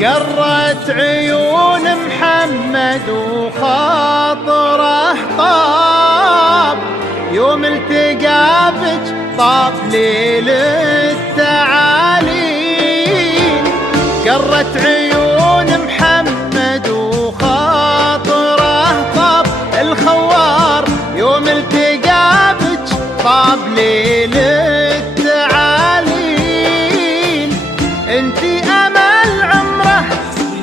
قرت عيون محمد وخاطره طاب، يوم التقى بك طاب ليل التعالين. قرت عيون محمد وخاطره طاب، الخوار يوم التقى بك طاب ليل التعالين. انتي امل عمره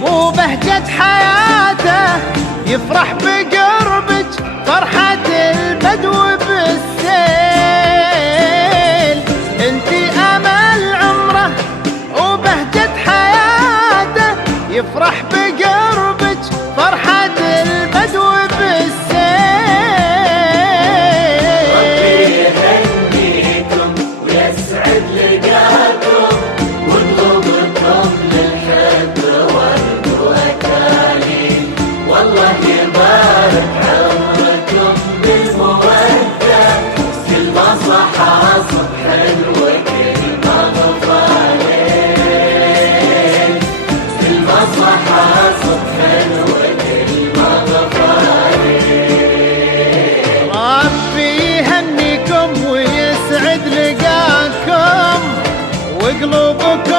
وبهجة حياته، يفرح بقربك فرحة البدو بالسيل. انتي امل عمره وبهجة حياته، يفرح بقربك فرحة البدو بالسيل. ربي يهنيكم ويسعد لقاكم، وقلوبكم للحب ورد وأكاليل. والله يبارك عمركم بالمودة، كل مصلحة صبح وكل مغفالين. كل مصلحة صبح وكل مغفالين. ربي يهنيكم ويسعد لقاكم، وقلوبكم